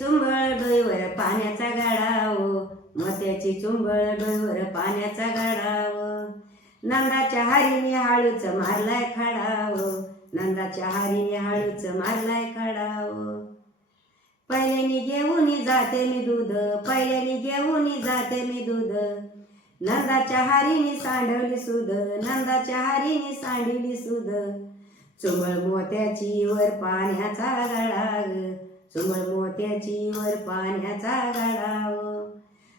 चुंबळ डोईवर पाण्याचा गाडाव, मोत्याची चुंबळ डोईवर पाण्याचा गाडाव. नंदाच्या हारीने हाळूच मारलाय खडाव, नंदाच्या हारीने हाळूच मारलाय खडाव. पहिल्यानी घेऊन जाते मी दूध, पहिल्यानी घेऊन जाते मी दूध. नंदाच्या हारीने सांडवली सुध, नंदाच्या हारीने सांडवली सुध. चुंबळ मोत्याची वर पाण्याचा गाडाव, चुंबळ मोत्याची वर पाण्याचा गाडाव.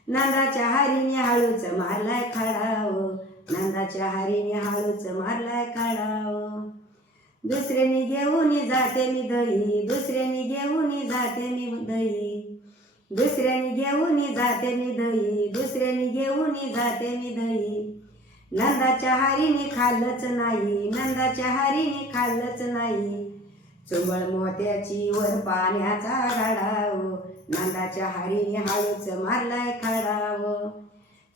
नंदाच्या हारीने हाळूच मारलाय खडाव, नंदाच्या हारीने हाळूच मारलाय खडाव. दुसऱ्यानी घेऊन जाते मी दही, दुसऱ्यानी घेऊन जाते मी दही. दुसऱ्यानी घेऊन जाते मी दही, दुसऱ्यानी घेऊन जाते मी दही. नंदाच्या हारीने खाल्लंच नाही, नंदाच्या हारीने खाल्लंच नाही. चुंबळ मोत्याची वर पाण्याचा गाडाव, नंदाच्या हारीने हाळूच मारलाय खडाव.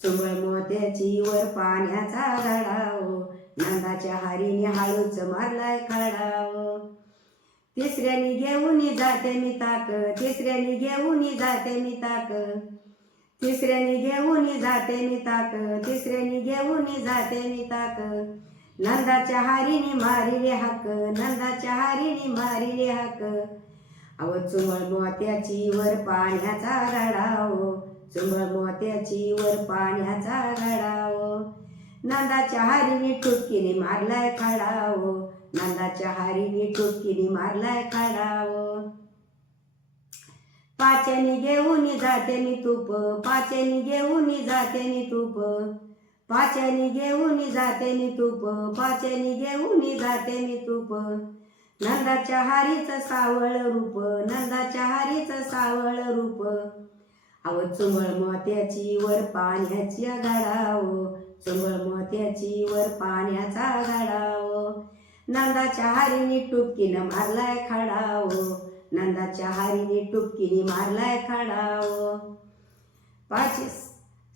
चुंबळ मोत्याची वर पाण्याचा गाडाव, नंदाच्या हारीने हाळूच मारलाय खडाव. तिसऱ्यानी घेऊन जाते मी ताक, तिसऱ्यानी घेऊन जाते मी ताक. तिसऱ्यानी घेऊन जाते मी ताक, तिसऱ्यानी घेऊन जाते मी ताक. नंदाच्या हारीने मारिले हाक, नंदाच्या हारीने मारिले हाक. अव चुंबळ मोत्याची वर पाण्याचा गाडाव, चुंबळ मोत्याची वर पाण्याचा गाडाव. नंदाच्या हारीने टुपकीने मारलाय खडाव, नंदाच्या हारीने टुपकीने मारलाय खडाव. पाच्यानी घेऊन जाते मी तूप, पाच्यानी घेऊन जाते मी तूप. पाच्यानी घेऊन जाते मी तूप, पाच्यानी घेऊन जाते मी तूप. नंदाच्या हारीचं सावळ रूप, नंदाच्या हारीचं सावळ रूप. अव चुंबळ मोत्याची वर पाण्याची गाडाव, चुंबळ मोत्याची वर पाण्याचा गाडाव. नंदाच्या हारीने टुपकीनं मारलाय खडाव, नंदाच्या हारीने टुपकीने मारलाय खडाव.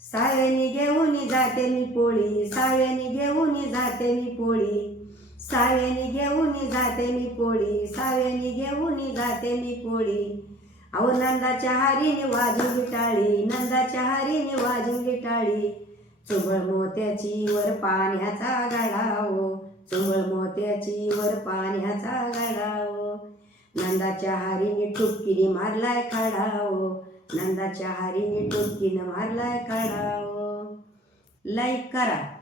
साव्यानी घेऊन जाते मी पोळी, साव्यानी घेऊन जाते मी पोळी. साव्यानी घेऊन जाते मी पोळी, साव्यानी घेऊन जाते मी पोळी. अहो नंदाच्या हारीने वाजवली टाळी, नंदाच्या हारीने वाजवली टाळी. चुंबळ मोत्याची वर पाण्याचा गाडाव, चुंबळ मोत्याची वर पाण्याचा गाडाव. नंदाच्या हारीने टुपकीने मारलाय खडाव, नंदाच्या हारीने टुपकीने मारलाय खडाव. लाईक करा.